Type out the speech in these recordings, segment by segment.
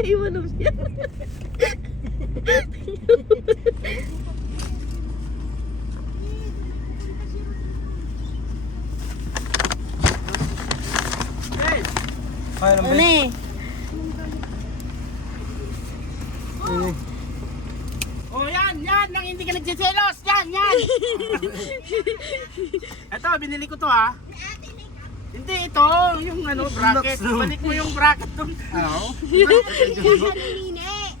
Iwan mo siya. Ay, Ano eh? Oh, yan, nang hindi ka nagsiselos, yan. Ito, binili ko to ha. Hindi, ito, yung ano, bracket. Balik mo yung bracket dun. Oo. Kaninine.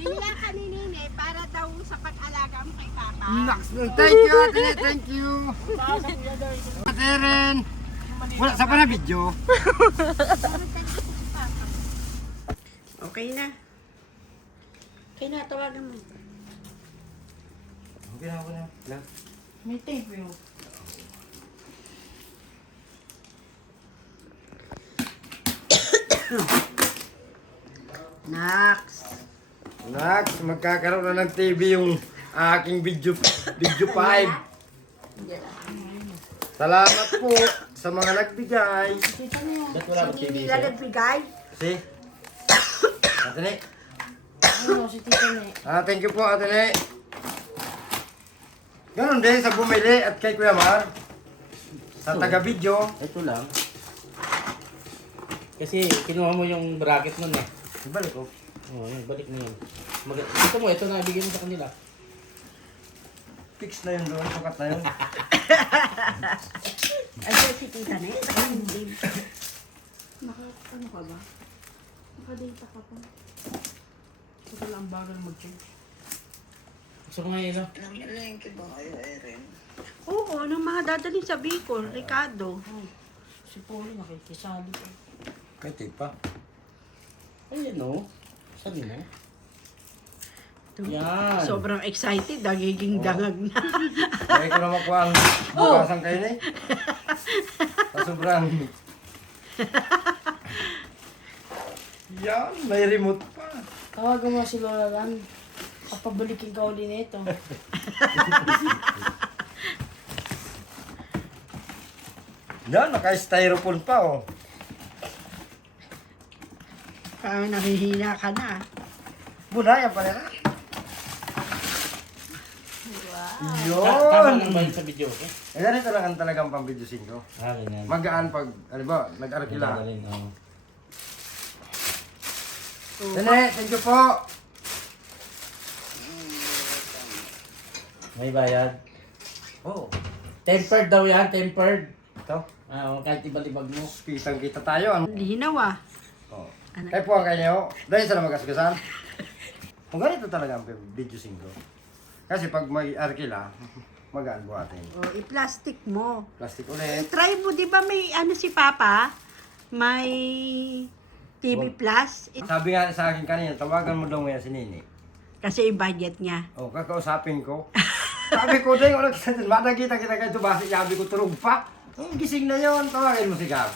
Binila ka ni Nine para daw sa pag-alaga mo kay Papa. Thank you, Ate. Thank you. Ate Ren. Wala sa pa na video. Okay na. Okay na, tawagan mo. Okay na ako na. May tape yun. Next. Next, magkakaroon na ng TV yung aking video 5. Salamat po sa mga nagbigay. Ba't wala ba TV Nila nagbigay? Si? Ate Ne. Ano, si Tita Ne. Thank you po, Ate Ne. Ganon din sa bumili at kay Kuya Mar. Sa taga-video. Ito lang. Kasi kinuha mo yung bracket nun eh. Ibalik ko. Oo, yun, balik mo yun. Ito mo, ito na, bigyan mo sa kanila. Fix na yun doon, sukat na yun. Ay, si Tita Ne. Hindi. Ano ka ba? Nakadata ka pa. Ito lang bagal mag-change. Gusto ko nga yun, no? Namalengke ba kayo, Erin? Oo, nung mga dadalhin sa Bicol, Ricardo. Si Polo nakikisali ko. May tape pa. Ayan o. Sabi mo. Yan. Sobrang excited, nagiging dangag na. Kaya ko naman po ang bukasan kayo na eh. Sa sobrang... Yan, may remote pa. Tawagan mo si Lola Lan. Papabalikin ka uli nito. Yan, naka-styrofoam pa oh. Parang nahihina ka na. Bunayan pala na. Tama lang Yun! ba yun sa video, okay? Eh, ganito lang ang talagang pang video 5. Ganyan. Magaan pag, ano ba, nag-arkila. Oo. Nene, thank you po! May bayad. Oh, Tempered daw yan, tempered. ito. Kahit ibal-ibag mo. Kitang-kita tayo. Ano? Linaw ah. Oh. Ano? Kayo po ang kayo. Dahil sa mag-asgasan. Kung ganito talaga ang video 5. Kasi pag may arkila, magaan buhatin. O, i-plastic mo. Plastic ulit. Try mo, di ba may ano si Papa? May TV Plus? Sabi nga sa akin kanina, tawagan mo daw ngayon si Nini. Kasi i-budget niya. Oh, kakausapin ko. Sabi ko din, wala kita din. Madagita kita kayo basi. Sabi ko, turog pa. Oh, gising na yon. Tawagin mo si Gab.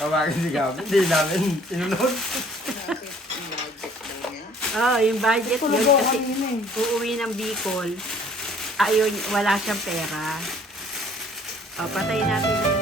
Tawagin si Gab. Hindi namin inunod. Bakit ang budget daw niya? Oh, yung budget yun kasi uuwi ng Bicol. Ayun, wala siyang pera. O, patayin natin na yun.